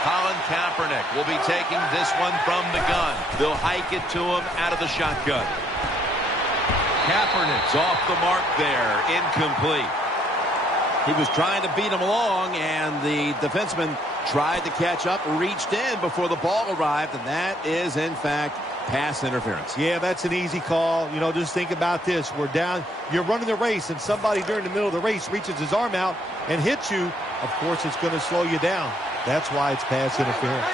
Colin Kaepernick will be taking this one from the gun. They'll hike it to him out of the shotgun. Kaepernick's off the mark there. Incomplete. He was trying to beat him along, and the defenseman tried to catch up, reached in before the ball arrived, and that is, in fact, pass interference. Yeah, that's an easy call. You know, just think about this. We're down. You're running the race, and somebody during the middle of the race reaches his arm out and hits you. Of course, it's going to slow you down. That's why it's pass interference.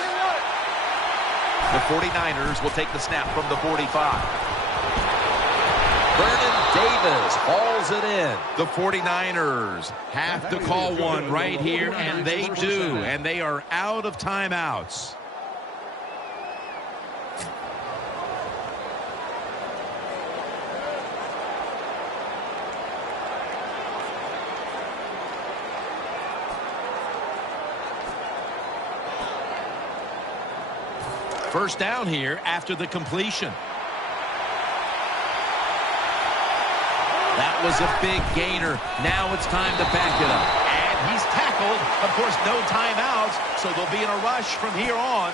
The 49ers will take the snap from the 45. Vernon Davis hauls it in. The 49ers have to call one right here, and they do. And they are out of timeouts. First down here after the completion. That was a big gainer. Now it's time to back it up. And he's tackled. Of course, no timeouts, so they'll be in a rush from here on.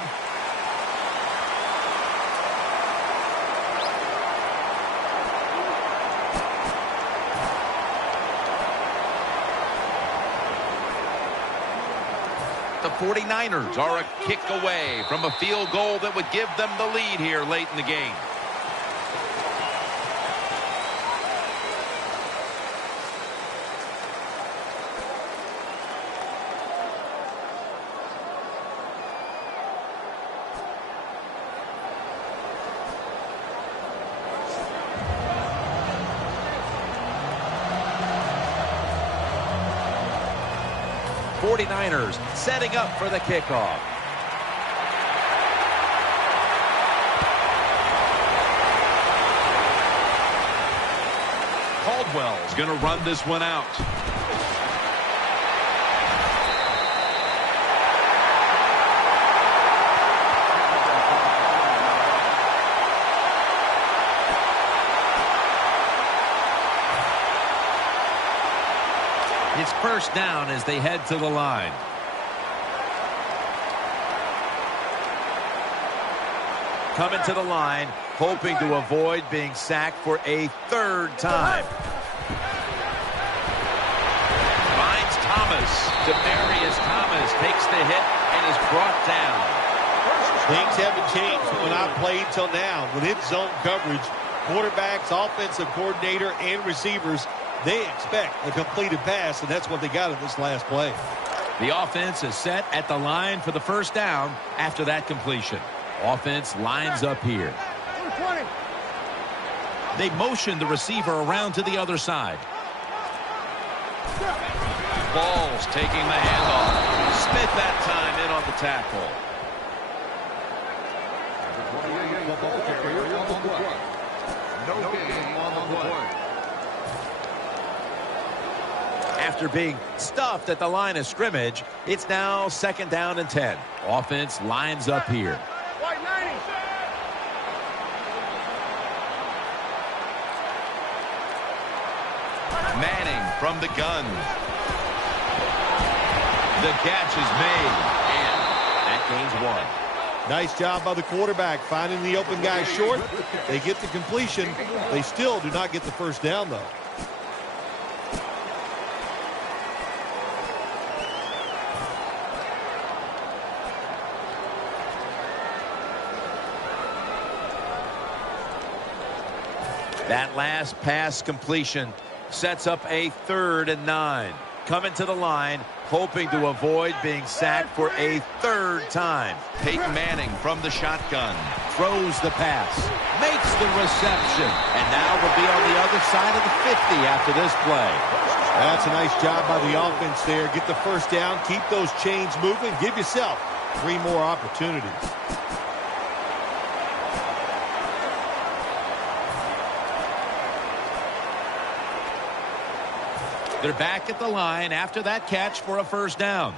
The 49ers are a kick away from a field goal that would give them the lead here late in the game. '49ers setting up for the kickoff. Caldwell's going to run this one out. It's first down as they head to the line. Coming to the line, hoping to avoid being sacked for a third time. Finds Thomas. Demarius Thomas takes the hit and is brought down. Things haven't changed from when I played till now. With its zone coverage, quarterbacks, offensive coordinator, and receivers, they expect a completed pass, and that's what they got in this last play. The offense is set at the line for the first down after that completion. Offense lines up here. They motion the receiver around to the other side. Balls taking the handoff. Smith that time in on the tackle. No gain on the play. After being stuffed at the line of scrimmage, it's now 2nd down and 10. Offense lines up here. White 90. Manning from the gun. The catch is made, and that gains 1. Nice job by the quarterback finding the open guy short. They get the completion. They still do not get the first down, though. That last pass completion sets up a 3rd and 9. Coming to the line, hoping to avoid being sacked for a 3rd time. Peyton Manning from the shotgun. Throws the pass, makes the reception, and now will be on the other side of the 50 after this play. That's a nice job by the offense there. Get the first down, keep those chains moving, give yourself 3 more opportunities. They're back at the line after that catch for a first down.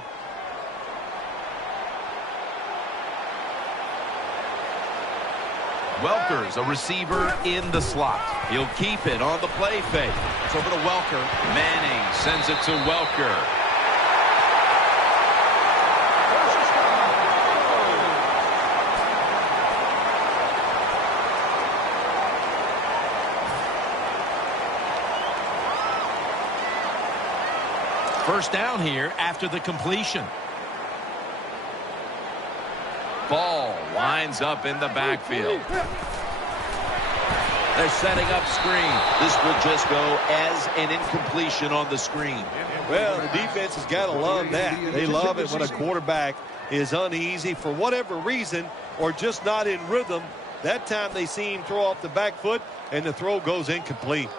Welker's a receiver in the slot. He'll keep it on the play fake. It's over to Welker. Manning sends it to Welker. First down here after the completion. Ball winds up in the backfield. They're setting up screen. This will just go as an incompletion on the screen. Well, the defense has got to love that. They love it when a quarterback is uneasy for whatever reason or just not in rhythm. That time they see him throw off the back foot and the throw goes incomplete.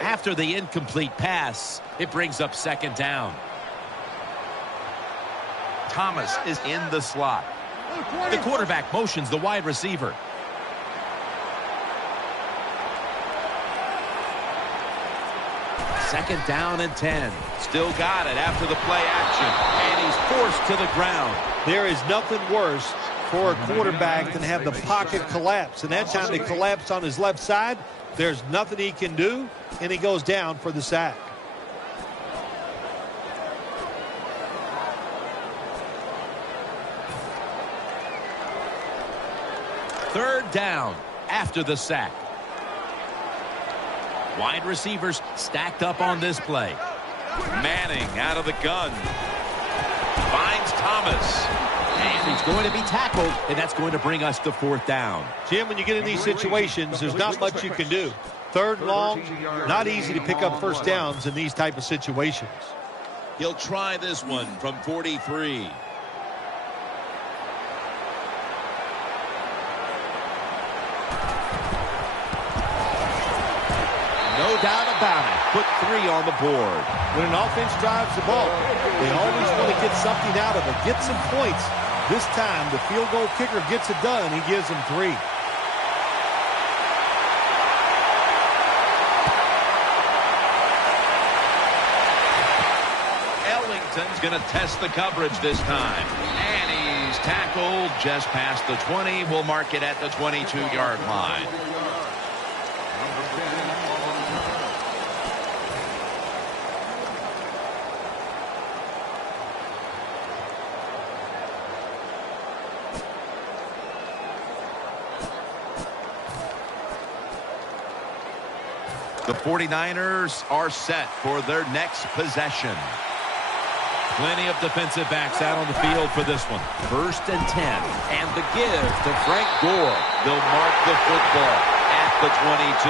After the incomplete pass, it brings up 2nd down. Thomas is in the slot. The quarterback motions the wide receiver. Second down and 10. Still got it after the play action. And he's forced to the ground. There is nothing worse for a quarterback than have the pocket collapse. And that time they collapsed on his left side. There's nothing he can do, and he goes down for the sack. Third down after the sack. Wide receivers stacked up on this play. Manning out of the gun. Finds Thomas. And he's going to be tackled, and that's going to bring us to 4th down. Jim, when you get in these situations, there's not much you can do. 3rd and long, not easy to pick up first downs in these type of situations. He'll try this one from 43. No doubt about it. Put 3 on the board. When an offense drives the ball, they always want to get something out of it, get some points. This time, the field goal kicker gets it done. He gives them 3. Ellington's going to test the coverage this time. And he's tackled just past the 20. We'll mark it at the 22-yard line. The 49ers are set for their next possession. Plenty of defensive backs out on the field for this one. 1st and 10. And the give to Frank Gore. They'll mark the football at the 22.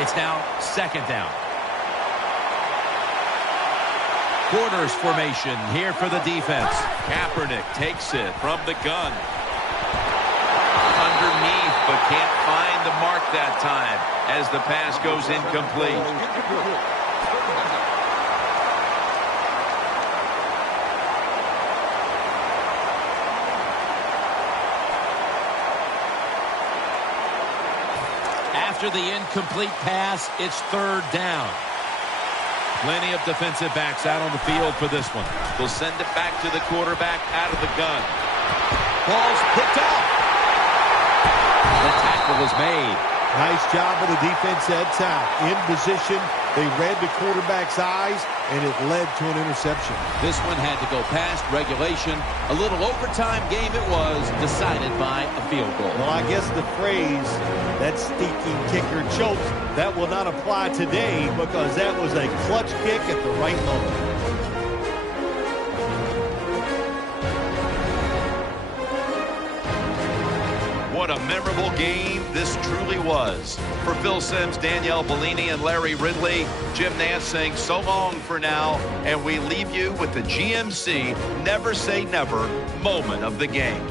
It's now 2nd down. Quarters formation here for the defense. Kaepernick takes it from the gun. Underneath, but can't find the mark that time as the pass goes incomplete. After the incomplete pass, it's third down. Plenty of defensive backs out on the field for this one. We'll send it back to the quarterback out of the gun. Ball's picked up. The tackle was made. Nice job of the defense that time. In position, they read the quarterback's eyes, and it led to an interception. This one had to go past regulation. A little overtime game it was, decided by a field goal. Well, I guess the phrase, that stinking kicker choked, that will not apply today because that was a clutch kick at the right moment. What a memorable game this truly was. For Phil Simms, Danielle Bellini, and Larry Ridley, Jim Nance saying so long for now, and we leave you with the GMC Never Say Never moment of the game.